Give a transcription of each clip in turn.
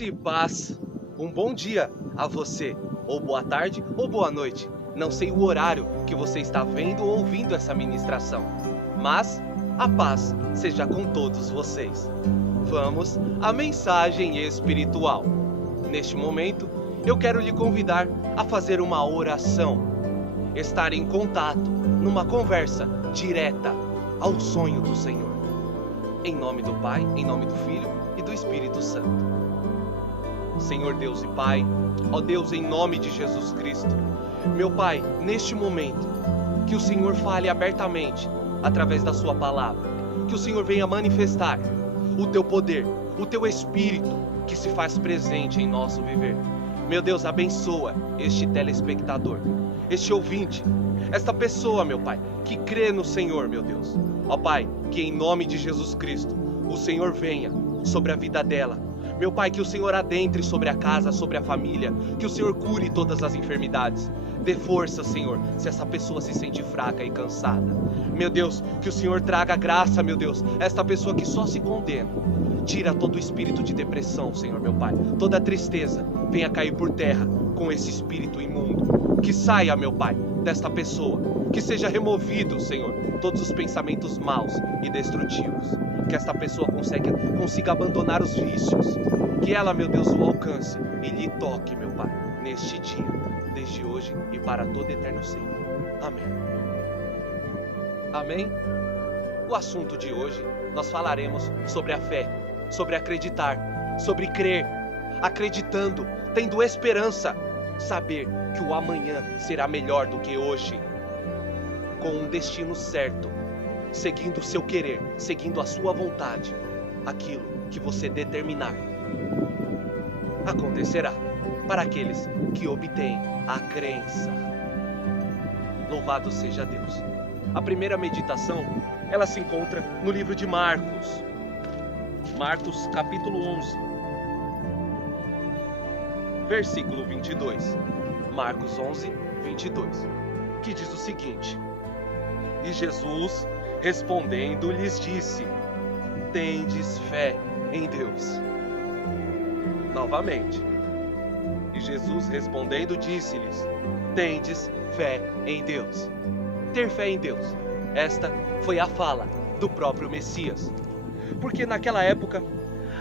Graça e paz. Um bom dia a você, ou boa tarde ou boa noite. Não sei o horário que você está vendo ou ouvindo essa ministração, mas a paz seja com todos vocês. Vamos à mensagem espiritual. Neste momento, eu quero lhe convidar a fazer uma oração. Estar em contato, numa conversa direta ao sonho do Senhor. Em nome do Pai, em nome do Filho e do Espírito Santo. Senhor Deus e Pai, ó Deus, em nome de Jesus Cristo, meu Pai, neste momento, que o Senhor fale abertamente através da sua palavra, que o Senhor venha manifestar o teu poder, o teu Espírito que se faz presente em nosso viver. Meu Deus, abençoa este telespectador, este ouvinte, esta pessoa, meu Pai, que crê no Senhor, meu Deus. Ó Pai, que em nome de Jesus Cristo, o Senhor venha sobre a vida dela. Meu Pai, que o Senhor adentre sobre a casa, sobre a família, que o Senhor cure todas as enfermidades. Dê força, Senhor, se essa pessoa se sente fraca e cansada. Meu Deus, que o Senhor traga graça, meu Deus, a esta pessoa que só se condena. Tira todo o espírito de depressão, Senhor, meu Pai. Toda a tristeza venha cair por terra com esse espírito imundo. Que saia, meu Pai, desta pessoa. Que seja removido, Senhor, todos os pensamentos maus e destrutivos. Que esta pessoa consiga abandonar os vícios. Que ela, meu Deus, o alcance e lhe toque, meu Pai, neste dia, desde hoje e para todo eterno sempre. Amém. Amém? O assunto de hoje, nós falaremos sobre a fé, sobre acreditar, sobre crer, acreditando, tendo esperança, saber que o amanhã será melhor do que hoje, com um destino certo, seguindo o seu querer, seguindo a sua vontade, aquilo que você determinar, acontecerá para aqueles que obtêm a crença. Louvado seja Deus. A primeira meditação, ela se encontra no livro de Marcos. Marcos capítulo 11, versículo 22. Marcos 11, 22, que diz o seguinte: E Jesus, respondendo, lhes disse: Tendes fé em Deus. Novamente. E Jesus, respondendo, disse-lhes: Tendes fé em Deus. Ter fé em Deus. Esta foi a fala do próprio Messias. Porque naquela época,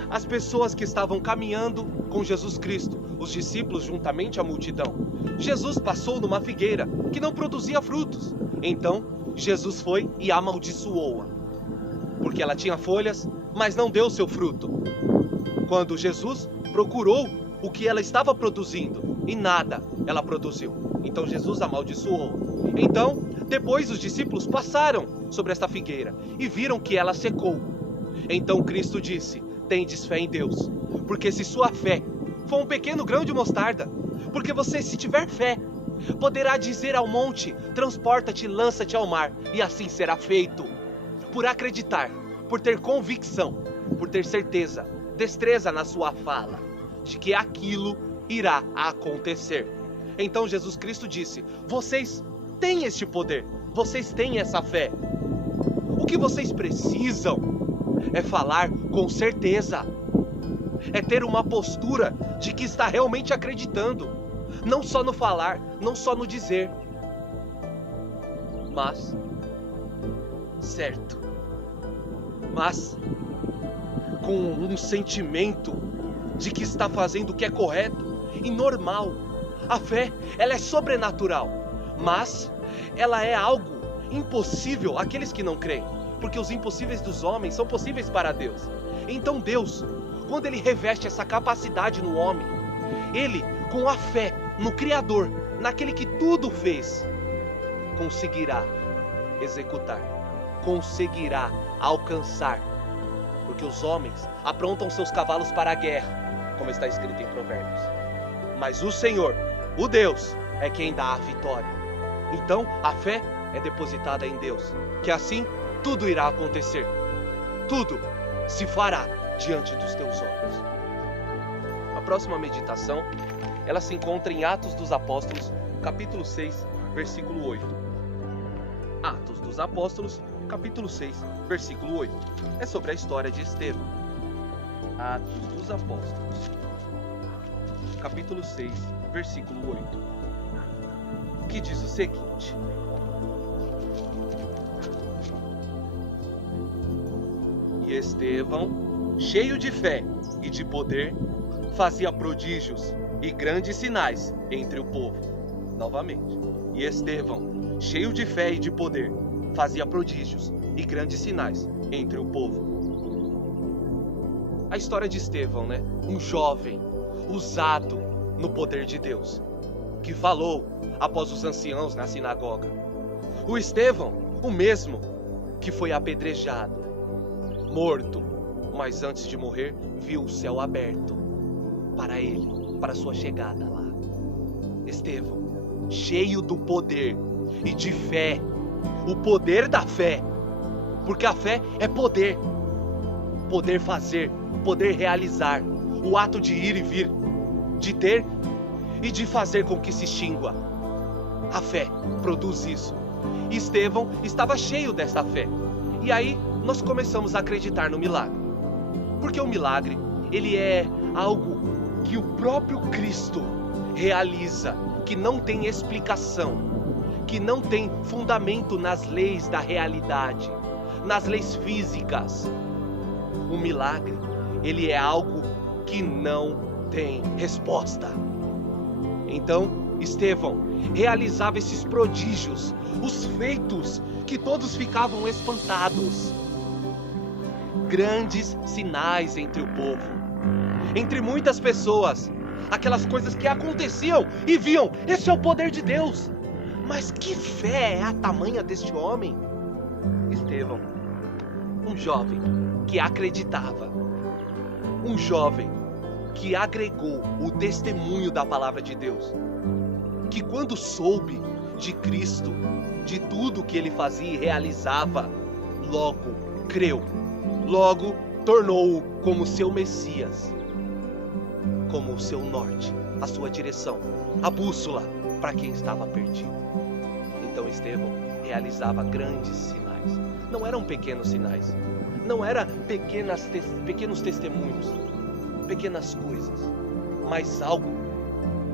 as pessoas que estavam caminhando com Jesus Cristo, os discípulos juntamente à multidão, Jesus passou numa figueira que não produzia frutos. Então, Jesus foi e amaldiçoou-a, porque ela tinha folhas, mas não deu seu fruto. Quando Jesus procurou o que ela estava produzindo, e nada ela produziu. Então Jesus amaldiçoou. Então, depois os discípulos passaram sobre esta figueira e viram que ela secou. Então Cristo disse: Tendes fé em Deus, porque se sua fé for um pequeno grão de mostarda, porque você, se tiver fé, poderá dizer ao monte: transporta-te, lança-te ao mar, e assim será feito. Por acreditar, por ter convicção, por ter certeza, destreza na sua fala, de que aquilo irá acontecer. Então Jesus Cristo disse: vocês têm este poder, vocês têm essa fé. O que vocês precisam é falar com certeza, é ter uma postura de que está realmente acreditando, não só no falar, não só no dizer, mas certo, mas com um sentimento de que está fazendo o que é correto e normal. A fé, ela é sobrenatural, mas ela é algo impossível àqueles que não creem, porque os impossíveis dos homens são possíveis para Deus. Então Deus, quando Ele reveste essa capacidade no homem, Ele, com a fé no Criador, naquele que tudo fez, conseguirá executar, conseguirá alcançar, porque os homens aprontam seus cavalos para a guerra, como está escrito em Provérbios, mas o Senhor, o Deus, é quem dá a vitória. Então a fé é depositada em Deus, que assim tudo irá acontecer, tudo se fará diante dos teus olhos. A próxima meditação, ela se encontra em Atos dos Apóstolos, capítulo 6, versículo 8. Atos dos Apóstolos, capítulo 6, versículo 8. É sobre a história de Estevão. Atos dos Apóstolos, capítulo 6, versículo 8, que diz o seguinte: E Estevão, cheio de fé e de poder, fazia prodígios e grandes sinais entre o povo. Novamente. E Estevão, cheio de fé e de poder, fazia prodígios e grandes sinais entre o povo. A história de Estevão, né? Um jovem usado no poder de Deus, que falou após os anciãos na sinagoga. O Estevão, o mesmo que foi apedrejado, morto, mas antes de morrer, viu o céu aberto para ele, para sua chegada lá. Estevão, cheio do poder e de fé, o poder da fé, porque a fé é poder, poder fazer, poder realizar, o ato de ir e vir, de ter e de fazer com que se extingua. A fé produz isso. E Estevão estava cheio dessa fé. E aí nós começamos a acreditar no milagre. Porque o milagre, ele é algo que o próprio Cristo realiza, que não tem explicação, que não tem fundamento nas leis da realidade, nas leis físicas. O milagre, ele é algo que não tem resposta. Então, Estevão realizava esses prodígios, os feitos que todos ficavam espantados. Grandes sinais entre o povo, entre muitas pessoas, aquelas coisas que aconteciam e viam, esse é o poder de Deus. Mas que fé é a tamanha deste homem? Estevão, um jovem que acreditava, um jovem que agregou o testemunho da palavra de Deus, que quando soube de Cristo, de tudo que ele fazia e realizava, logo creu, logo tornou-o como seu Messias, como o seu norte, a sua direção, a bússola para quem estava perdido. Então Estevão realizava grandes sinais. Não eram pequenos sinais, não eram pequenos testemunhos, pequenas coisas, mas algo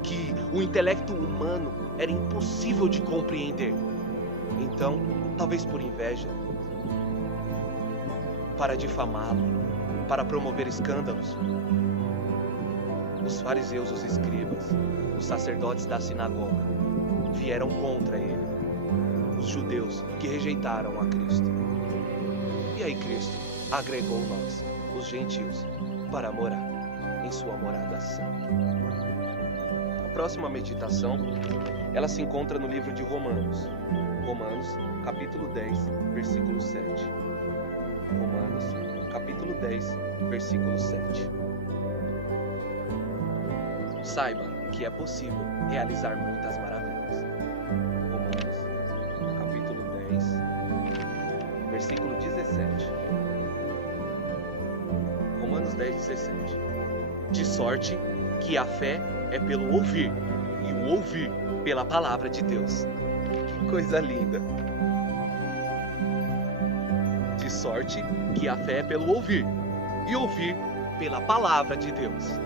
que o intelecto humano era impossível de compreender. Então, talvez por inveja, para difamá-lo, para promover escândalos, os fariseus, os escribas, os sacerdotes da sinagoga vieram contra ele, os judeus que rejeitaram a Cristo. E aí Cristo agregou nós, os gentios, para morar em sua morada santa. A próxima meditação, ela se encontra no livro de Romanos, capítulo 10, versículo 7. Romanos, capítulo 10, versículo 7. Saiba que é possível realizar muitas maravilhas. Romanos, capítulo 10, versículo 17. Romanos 10, 17. De sorte que a fé é pelo ouvir, e o ouvir pela palavra de Deus. Que coisa linda! De sorte que a fé é pelo ouvir, e ouvir pela palavra de Deus.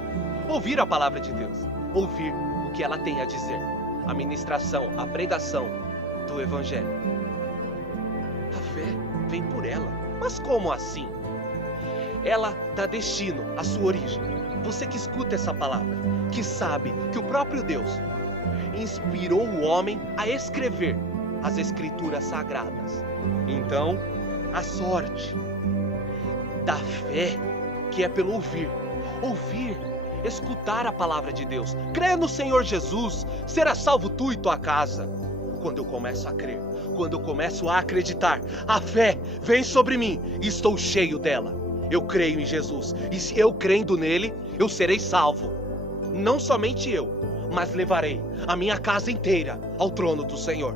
Ouvir a palavra de Deus, ouvir o que ela tem a dizer, a ministração, a pregação do Evangelho. A fé vem por ela, mas como assim? Ela dá destino à sua origem. Você que escuta essa palavra, que sabe que o próprio Deus inspirou o homem a escrever as escrituras sagradas. Então, a sorte da fé, que é pelo ouvir, escutar a palavra de Deus, crer no Senhor Jesus, será salvo tu e tua casa. Quando eu começo a crer, quando eu começo a acreditar, a fé vem sobre mim e estou cheio dela. Eu creio em Jesus, e se eu crendo nele, eu serei salvo. Não somente eu, mas levarei a minha casa inteira ao trono do Senhor.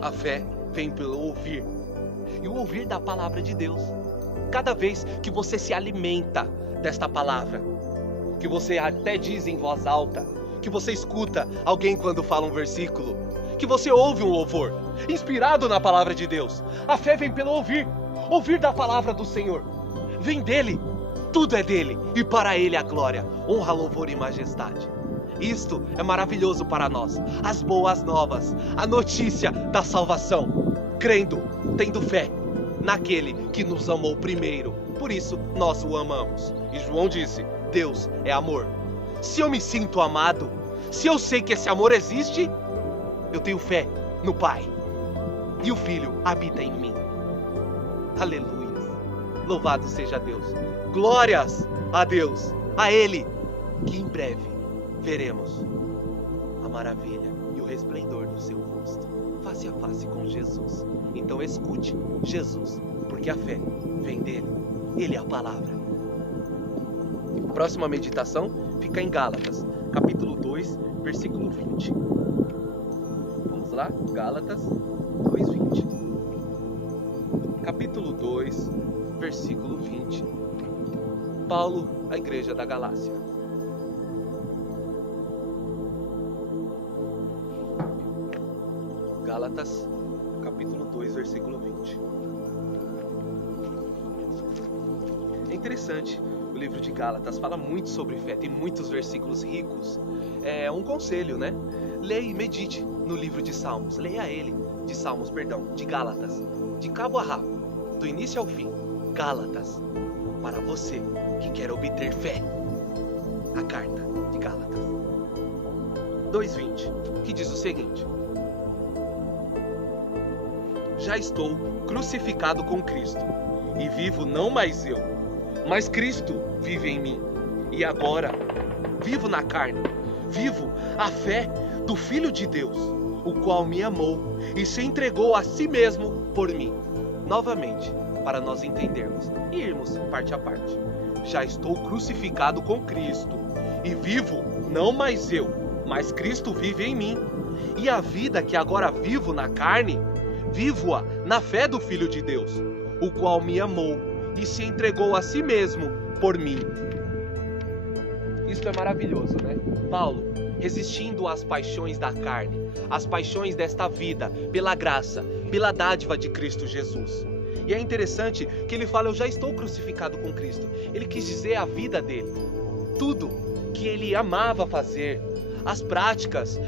A fé vem pelo ouvir, e o ouvir da palavra de Deus. Cada vez que você se alimenta desta palavra, que você até diz em voz alta, que você escuta alguém quando fala um versículo, que você ouve um louvor, inspirado na palavra de Deus. A fé vem pelo ouvir da palavra do Senhor. Vem dele, Tudo é dele e para ele a glória, honra, louvor e majestade. Isto é maravilhoso para nós, as boas novas, a notícia da salvação. Crendo, tendo fé naquele que nos amou primeiro, por isso nós o amamos. E João disse, Deus é amor. Se eu me sinto amado, se eu sei que esse amor existe, eu tenho fé no Pai. E o Filho habita em mim. Aleluia. Louvado seja Deus. Glórias a Deus, a Ele, que em breve veremos a maravilha e o resplendor do seu rosto, face a face com Jesus. Então escute Jesus, porque a fé vem dele. Ele é a palavra. Próxima meditação fica em Gálatas, capítulo 2, versículo 20. Vamos lá? Gálatas 2, 20. Capítulo 2, versículo 20. Paulo, à igreja da Galácia. Gálatas, capítulo 2, versículo 20. É interessante, o livro de Gálatas fala muito sobre fé, tem muitos versículos ricos. É um conselho, né? Leia e medite no livro de Salmos. Leia ele, de Gálatas, de cabo a rabo, do início ao fim. Gálatas, para você que quer obter fé. A carta de Gálatas 2:20, que diz o seguinte: já estou crucificado com Cristo, e vivo não mais eu, mas Cristo vive em mim. E agora, vivo na carne, vivo a fé do Filho de Deus, o qual me amou e se entregou a si mesmo por mim. Novamente, para nós entendermos e irmos parte a parte. Já estou crucificado com Cristo, e vivo não mais eu, mas Cristo vive em mim. E a vida que agora vivo na carne, vivo-a na fé do Filho de Deus, o qual me amou e se entregou a si mesmo por mim. Isso é maravilhoso, né? Paulo, resistindo às paixões da carne, às paixões desta vida, pela graça, pela dádiva de Cristo Jesus. E é interessante que ele fala, eu já estou crucificado com Cristo. Ele quis dizer a vida dele, tudo que ele amava fazer, as práticas,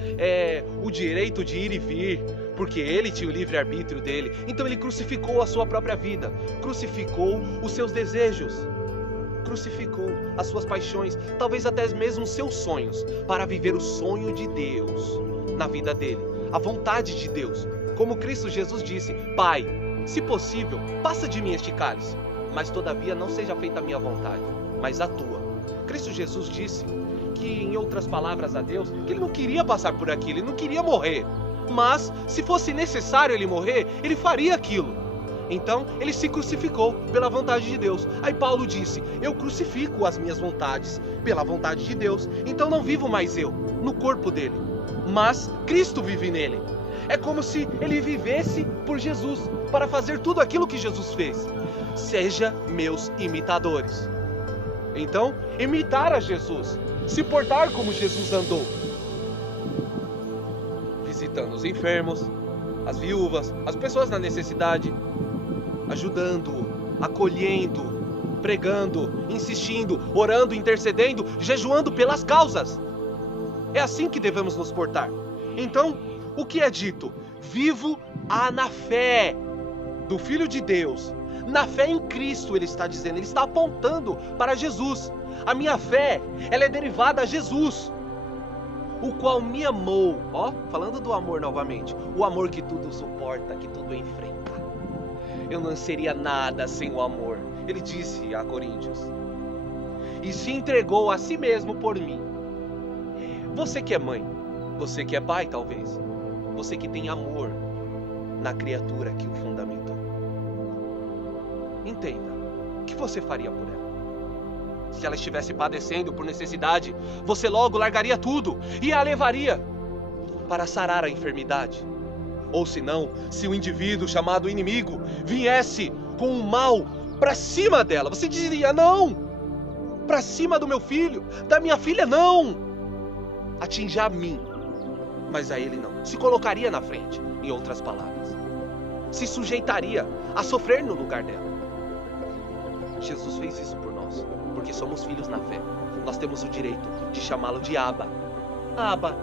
o direito de ir e vir, porque ele tinha o livre-arbítrio dele. Então ele crucificou a sua própria vida, crucificou os seus desejos, crucificou as suas paixões, talvez até mesmo os seus sonhos, para viver o sonho de Deus na vida dele, a vontade de Deus. Como Cristo Jesus disse, Pai, se possível, passa de mim este cálice, mas todavia não seja feita a minha vontade, mas a tua. Cristo Jesus disse que, em outras palavras a Deus, que ele não queria passar por aquilo, ele não queria morrer, mas se fosse necessário ele morrer, ele faria aquilo. Então ele se crucificou pela vontade de Deus. Aí Paulo disse, eu crucifico as minhas vontades pela vontade de Deus, então não vivo mais eu no corpo dele, mas Cristo vive nele. É como se ele vivesse por Jesus, para fazer tudo aquilo que Jesus fez. Seja meus imitadores. Então, imitar a Jesus, se portar como Jesus andou, visitando os enfermos, as viúvas, as pessoas na necessidade, ajudando, acolhendo, pregando, insistindo, orando, intercedendo, jejuando pelas causas. É assim que devemos nos portar. Então, o que é dito? Vivo na fé do Filho de Deus, na fé em Cristo, ele está dizendo, ele está apontando para Jesus. A minha fé, ela é derivada a Jesus, o qual me amou, falando do amor novamente, o amor que tudo suporta, que tudo enfrenta. Eu não seria nada sem o amor, ele disse a Coríntios, e se entregou a si mesmo por mim. Você que é mãe, você que é pai talvez, você que tem amor na criatura que o fundamentou, entenda, o que você faria por ela? Se ela estivesse padecendo por necessidade, você logo largaria tudo e a levaria para sarar a enfermidade. Ou se não, se o indivíduo chamado inimigo viesse com o mal para cima dela, você diria, não, para cima do meu filho, da minha filha, não, atinja a mim, mas a ele não. Se colocaria na frente, em outras palavras, se sujeitaria a sofrer no lugar dela. Jesus fez isso por nós. porque somos filhos na fé. Nós temos o direito de chamá-lo de Abba. Abba,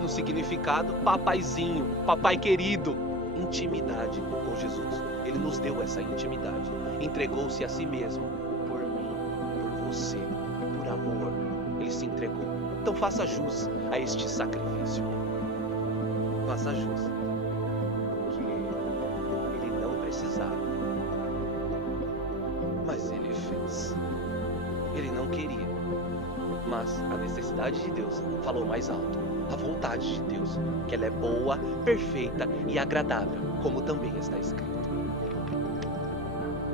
no significado papaizinho, papai querido. Intimidade com Jesus. Ele nos deu essa intimidade. Entregou-se a si mesmo por mim, por você, por amor. Ele se entregou. Então faça jus a este sacrifício. Faça jus. Que ele não precisava. Mas ele fez. Ele não queria. Mas a necessidade de Deus falou mais alto. A vontade de Deus, que ela é boa, perfeita e agradável, como também está escrito.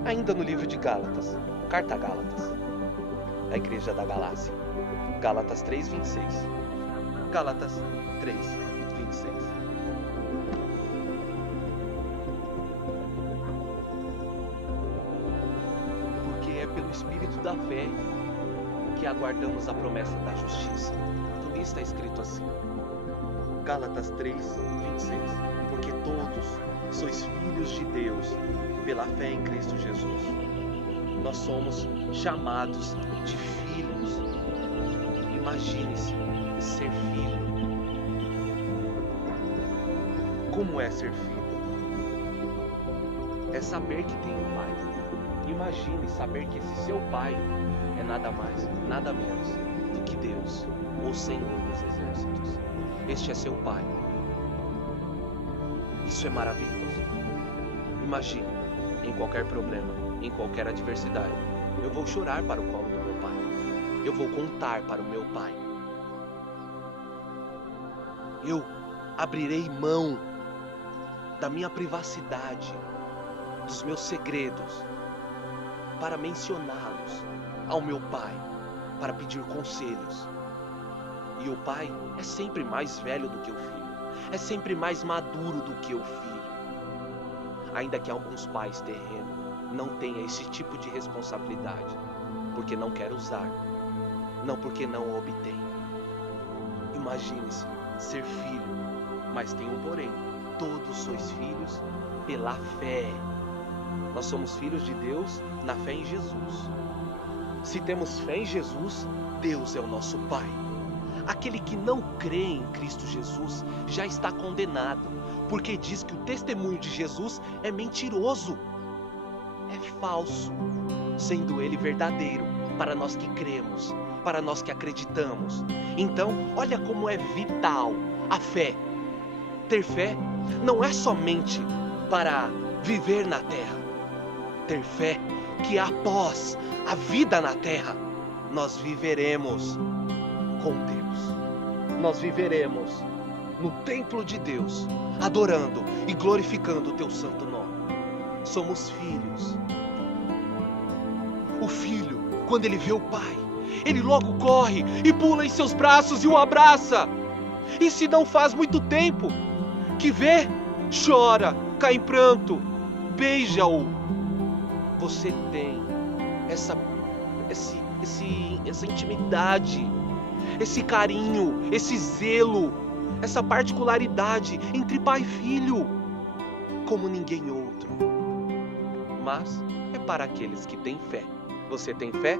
Ainda no livro de Gálatas, carta a Gálatas, a igreja da Galácia, Gálatas 3:26. Gálatas 3:26. Porque é pelo Espírito da fé que aguardamos a promessa da justiça. Também está escrito assim. Gálatas 3:26. Porque todos sois filhos de Deus pela fé em Cristo Jesus. Nós somos chamados de filhos. Imagine-se ser filho. Como é ser filho? É saber que tem um pai. Imagine saber que esse seu pai é nada mais, nada menos do que Deus, o Senhor dos Exércitos. Este é seu pai. Isso é maravilhoso. Imagine, em qualquer problema, em qualquer adversidade, eu vou chorar para o colo do meu pai. Eu vou contar para o meu pai. Eu abrirei mão da minha privacidade, dos meus segredos, para mencioná-los ao meu pai, para pedir conselhos. E o pai é sempre mais velho do que o filho, é sempre mais maduro do que o filho. Ainda que alguns pais terrenos não tenham esse tipo de responsabilidade, porque não quer usar, não porque não obtém. Imagine-se ser filho, mas tem um porém: todos sois filhos pela fé. Nós somos filhos de Deus na fé em Jesus. Se temos fé em Jesus, Deus é o nosso Pai. Aquele que não crê em Cristo Jesus já está condenado, porque diz que o testemunho de Jesus é mentiroso, é falso, sendo ele verdadeiro para nós que cremos, para nós que acreditamos. Então, olha como é vital a fé. Ter fé não é somente para viver na terra. Ter fé que após a vida na terra, nós viveremos com Deus. Nós viveremos no templo de Deus, adorando e glorificando o teu santo nome. Somos filhos. O filho, quando ele vê o pai, ele logo corre e pula em seus braços e o abraça. E se não faz muito tempo que vê, chora, cai em pranto, beija-o. Você tem essa intimidade, esse carinho, esse zelo, essa particularidade entre pai e filho, como ninguém outro. Mas é para aqueles que têm fé. Você tem fé?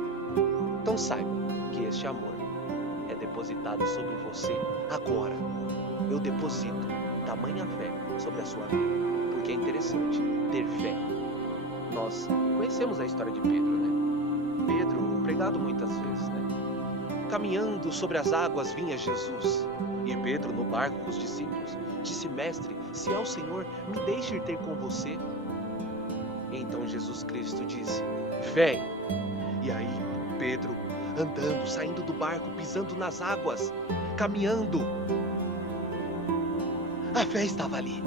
Então saiba que este amor é depositado sobre você agora. Eu deposito tamanha fé sobre a sua vida, porque é interessante ter fé. Nós conhecemos a história de Pedro, né? Pedro, pregado muitas vezes, né? Caminhando sobre as águas vinha Jesus. E Pedro, no barco com os discípulos, disse: Mestre, se é o Senhor, me deixe ir ter com você. E então Jesus Cristo disse: Vem. E aí Pedro, andando, saindo do barco, pisando nas águas, caminhando. A fé estava ali.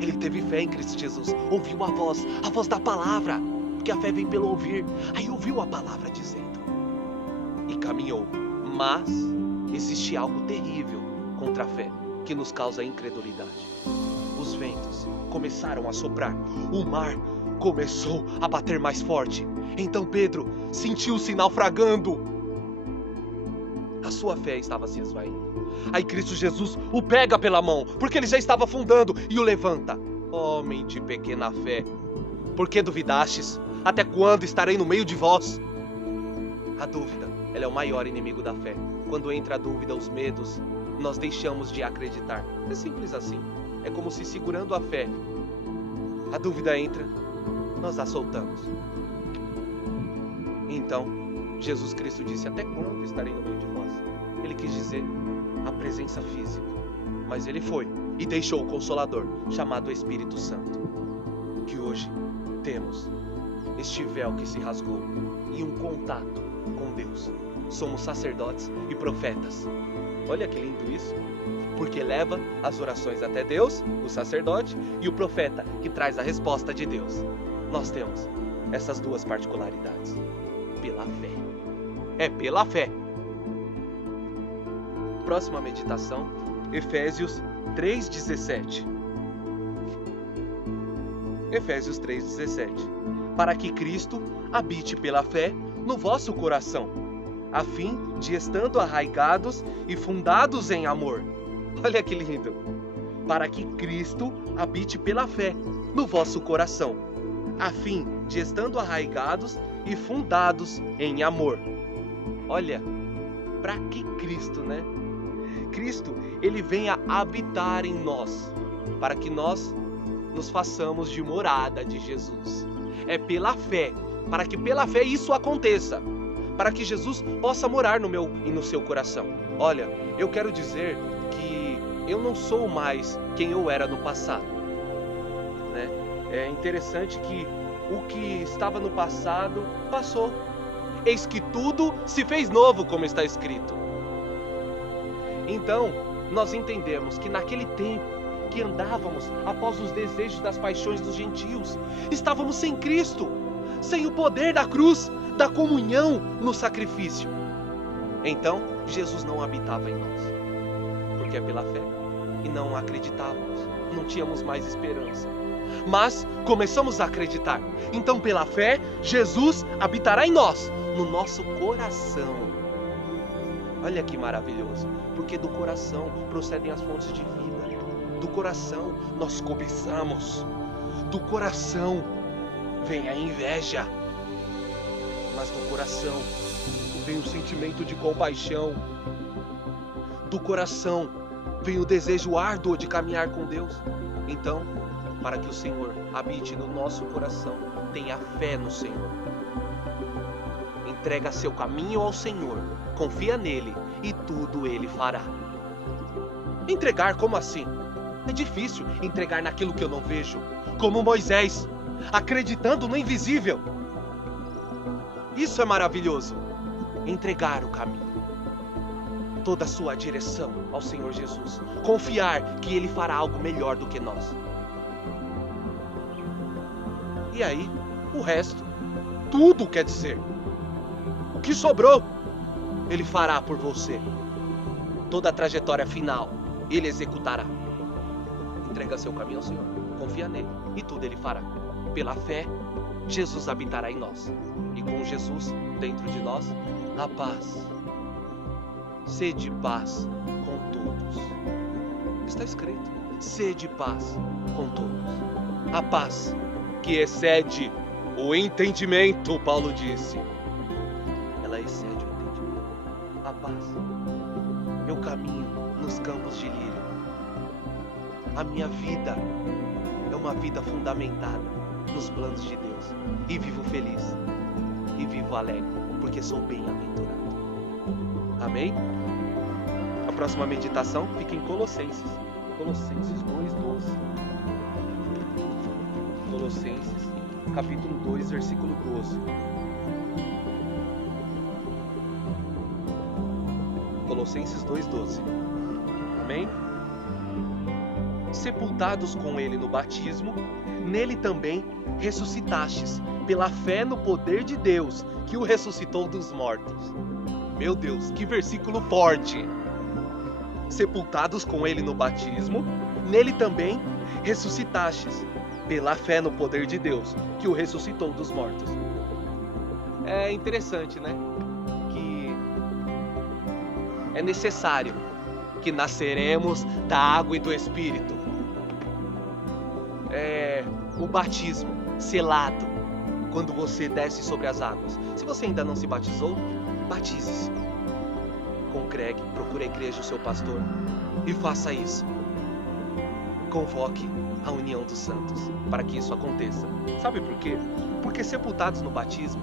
Ele teve fé em Cristo Jesus, ouviu a voz da palavra, porque a fé vem pelo ouvir. Aí ouviu a palavra dizendo e caminhou. Mas existe algo terrível contra a fé, que nos causa incredulidade. Os ventos começaram a soprar, o mar começou a bater mais forte. Então Pedro sentiu-se naufragando. A sua fé estava se esvaindo. Aí Cristo Jesus o pega pela mão, porque ele já estava afundando, e o levanta. Homem de pequena fé, por que duvidastes? Até quando estarei no meio de vós? A dúvida, ela é o maior inimigo da fé. Quando entra a dúvida, os medos, nós deixamos de acreditar. É simples assim. É como se segurando a fé. A dúvida entra, nós a soltamos. Então, Jesus Cristo disse: até quando estarei no meio de vós? Ele quis dizer a presença física. Mas ele foi e deixou o Consolador, chamado Espírito Santo. Que hoje temos este véu que se rasgou e um contato com Deus. Somos sacerdotes e profetas. Olha que lindo isso. Porque leva as orações até Deus, o sacerdote, e o profeta, que traz a resposta de Deus. Nós temos essas duas particularidades. Pela fé. É pela fé. Próxima meditação, Efésios 3,17. Efésios 3,17. Para que Cristo habite pela fé no vosso coração, a fim de, estando arraigados e fundados em amor. Olha que lindo! Para que Cristo habite pela fé no vosso coração, a fim de, estando arraigados e fundados em amor. Olha, para que Cristo, né? Cristo, ele venha habitar em nós, para que nós nos façamos de morada de Jesus. É pela fé, para que pela fé isso aconteça, para que Jesus possa morar no meu e no seu coração. Olha, eu quero dizer que eu não sou mais quem eu era no passado, né? É interessante que o que estava no passado passou. Eis que tudo se fez novo, como está escrito. Então, nós entendemos que naquele tempo que andávamos após os desejos das paixões dos gentios, estávamos sem Cristo, sem o poder da cruz, da comunhão no sacrifício. Então, Jesus não habitava em nós, porque é pela fé, e não acreditávamos, não tínhamos mais esperança. Mas começamos a acreditar. Então, pela fé, Jesus habitará em nós, no nosso coração. Olha que maravilhoso, porque do coração procedem as fontes de vida. Do coração nós cobiçamos. Do coração vem a inveja. Mas do coração vem o sentimento de compaixão. Do coração vem o desejo árduo de caminhar com Deus. Então, para que o Senhor habite no nosso coração, tenha fé no Senhor. Entrega seu caminho ao Senhor, confia nele e tudo ele fará. Entregar como assim? É difícil entregar naquilo que eu não vejo, como Moisés, acreditando no invisível. Isso é maravilhoso. Entregar o caminho, toda a sua direção ao Senhor Jesus. Confiar que Ele fará algo melhor do que nós. E aí, o resto, tudo quer dizer, o que sobrou, Ele fará por você. Toda a trajetória final, Ele executará. Entrega seu caminho ao Senhor, confia nele e tudo Ele fará. Pela fé, Jesus habitará em nós. E com Jesus dentro de nós, a paz. Sede paz com todos. Está escrito, sede paz com todos. A paz que excede o entendimento, Paulo disse. Ela excede o entendimento. A paz. Eu caminho nos campos de lírio. A minha vida é uma vida fundamentada nos planos de Deus. E vivo feliz. E vivo alegre, porque sou bem-aventurado. Amém? A próxima meditação fica em Colossenses. Colossenses 2:12. Colossenses, capítulo 2, versículo 12. Colossenses 2:12. Amém? Sepultados com ele no batismo, nele também ressuscitastes, pela fé no poder de Deus, que o ressuscitou dos mortos. Meu Deus, que versículo forte! Sepultados com ele no batismo, nele também ressuscitastes, pela fé no poder de Deus, que o ressuscitou dos mortos. É interessante, né? Que é necessário que nasceremos da água e do Espírito. O batismo selado, quando você desce sobre as águas. Se você ainda não se batizou, batize-se. Congregue, procure a igreja, o seu pastor, e faça isso. Convoque a união dos santos para que isso aconteça. Sabe por quê? Porque sepultados no batismo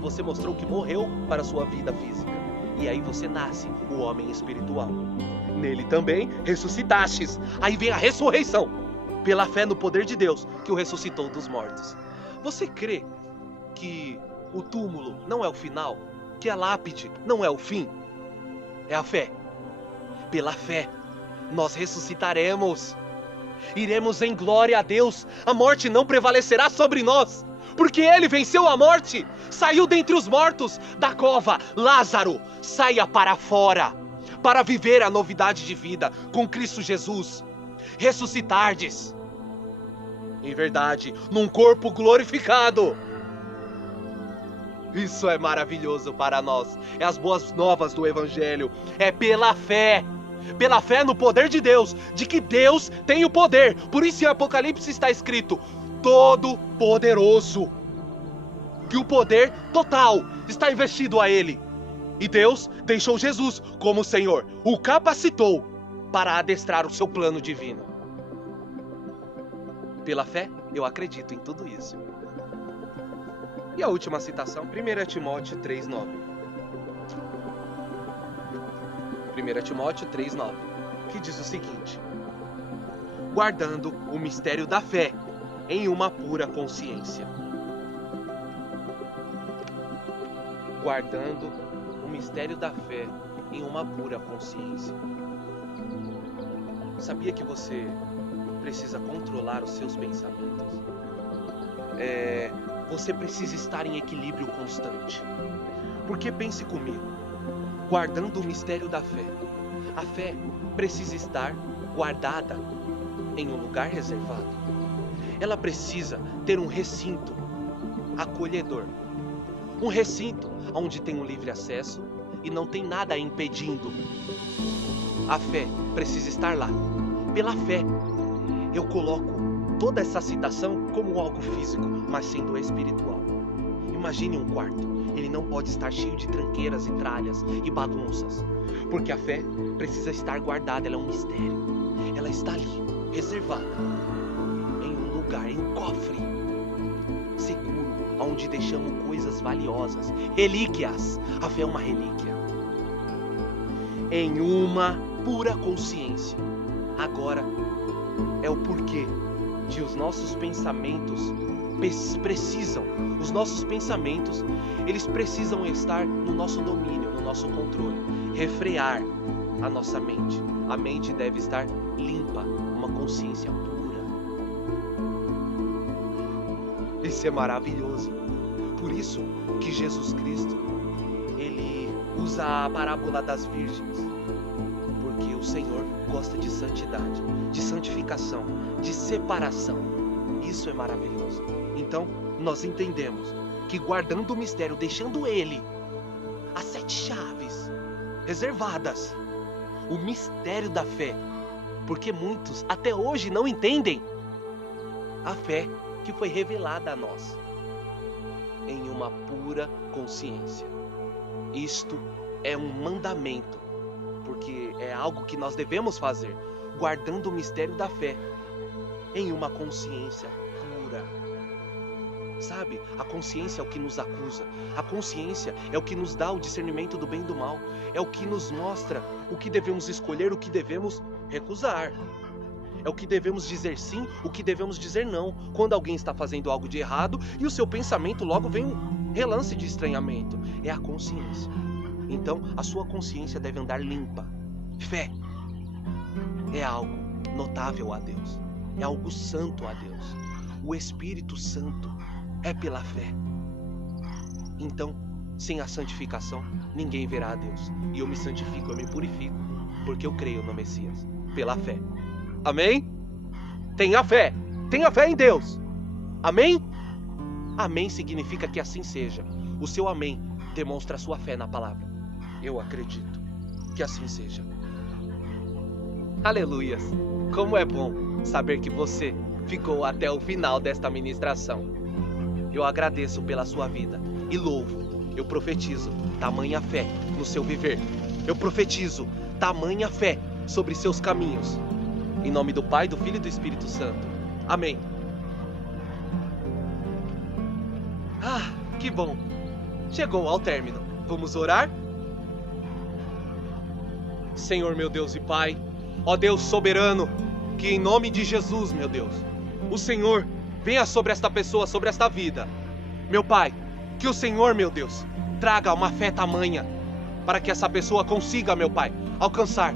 você mostrou que morreu para a sua vida física. E aí você nasce o homem espiritual. Nele também ressuscitastes. Aí vem a ressurreição, pela fé no poder de Deus que o ressuscitou dos mortos. Você crê que o túmulo não é o final? Que a lápide não é o fim? É a fé. Pela fé, nós ressuscitaremos. Iremos em glória a Deus. A morte não prevalecerá sobre nós, porque Ele venceu a morte. Saiu dentre os mortos da cova. Lázaro, saia para fora, para viver a novidade de vida com Cristo Jesus. Ressuscitardes, em verdade, num corpo glorificado. Isso é maravilhoso para nós. É as boas novas do Evangelho. É pela fé no poder de Deus, de que Deus tem o poder. Por isso em Apocalipse está escrito: Todo-Poderoso. Que o poder total está investido a Ele. E Deus deixou Jesus como Senhor, o capacitou para adestrar o seu plano divino. Pela fé, eu acredito em tudo isso. E a última citação, 1 Timóteo 3,9. 1 Timóteo 3,9, que diz o seguinte: guardando o mistério da fé em uma pura consciência. Guardando o mistério da fé em uma pura consciência. Sabia que você precisa controlar os seus pensamentos? Você precisa estar em equilíbrio constante. Porque pense comigo, guardando o mistério da fé, a fé precisa estar guardada em um lugar reservado. Ela precisa ter um recinto acolhedor. Um recinto onde tem um livre acesso e não tem nada impedindo. A fé precisa estar lá. Pela fé, eu coloco toda essa citação como algo físico, mas sendo espiritual. Imagine um quarto. Ele não pode estar cheio de tranqueiras e tralhas e bagunças. Porque a fé precisa estar guardada, ela é um mistério. Ela está ali, reservada, em um lugar, em um cofre seguro, onde deixamos coisas valiosas, relíquias. A fé é uma relíquia. Em uma pura consciência. Agora é o porquê de os nossos pensamentos precisam, eles precisam estar no nosso domínio, no nosso controle, refrear a nossa mente. A mente deve estar limpa, uma consciência pura. Isso é maravilhoso. Por isso que Jesus Cristo, ele usa a parábola das virgens, porque o Senhor gosta de santidade, de santificação, de separação. Isso é maravilhoso. Então, nós entendemos que guardando o mistério, deixando ele, as 7 chaves reservadas, o mistério da fé, porque muitos até hoje não entendem a fé que foi revelada a nós em uma pura consciência. Isto é um mandamento, porque é algo que nós devemos fazer, guardando o mistério da fé em uma consciência pura. Sabe, a consciência é o que nos acusa, a consciência é o que nos dá o discernimento do bem e do mal, é o que nos mostra o que devemos escolher, o que devemos recusar, é o que devemos dizer sim, o que devemos dizer não, quando alguém está fazendo algo de errado e o seu pensamento logo vem um relance de estranhamento. É a consciência. Então a sua consciência deve andar limpa. Fé é algo notável a Deus, é algo santo a Deus. O Espírito Santo é pela fé. Então, sem a santificação, ninguém verá a Deus. E eu me santifico, eu me purifico, porque eu creio no Messias, pela fé. Amém? Tenha fé em Deus. Amém? Amém significa que assim seja. O seu amém demonstra a sua fé na palavra. Eu acredito que assim seja. Aleluias! Como é bom saber que você ficou até o final desta ministração. Eu agradeço pela sua vida e louvo. Eu profetizo tamanha fé no seu viver. Eu profetizo tamanha fé sobre seus caminhos. Em nome do Pai, do Filho e do Espírito Santo. Amém. Ah, que bom. Chegou ao término. Vamos orar? Senhor, meu Deus e Pai, ó Deus soberano, que em nome de Jesus, meu Deus, o Senhor venha sobre esta pessoa, sobre esta vida. Meu Pai, que o Senhor, meu Deus, traga uma fé tamanha para que essa pessoa consiga, meu Pai, alcançar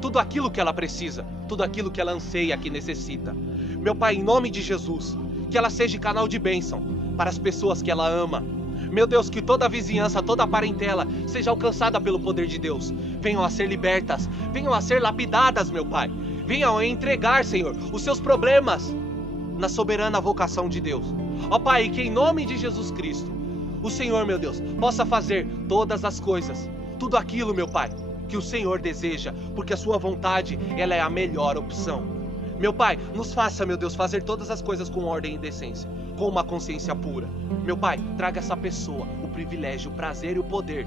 tudo aquilo que ela precisa, tudo aquilo que ela anseia, que necessita. Meu Pai, em nome de Jesus, que ela seja canal de bênção para as pessoas que ela ama. Meu Deus, que toda a vizinhança, toda a parentela seja alcançada pelo poder de Deus. Venham a ser libertas, venham a ser lapidadas, meu Pai. Venham a entregar, Senhor, os seus problemas na soberana vocação de Deus. Ó Pai, que em nome de Jesus Cristo, o Senhor, meu Deus, possa fazer todas as coisas, tudo aquilo, meu Pai, que o Senhor deseja, porque a sua vontade, ela é a melhor opção. Meu Pai, nos faça, meu Deus, fazer todas as coisas com ordem e decência, com uma consciência pura. Meu Pai, traga essa pessoa o privilégio, o prazer e o poder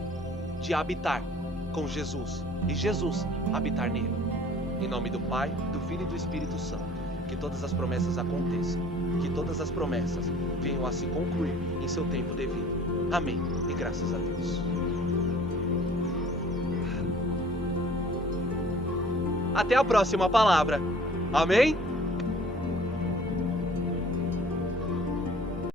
de habitar com Jesus e Jesus habitar nele. Em nome do Pai, do Filho e do Espírito Santo, que todas as promessas aconteçam, que todas as promessas venham a se concluir em seu tempo devido. Amém. E graças a Deus. Até a próxima palavra. Amém?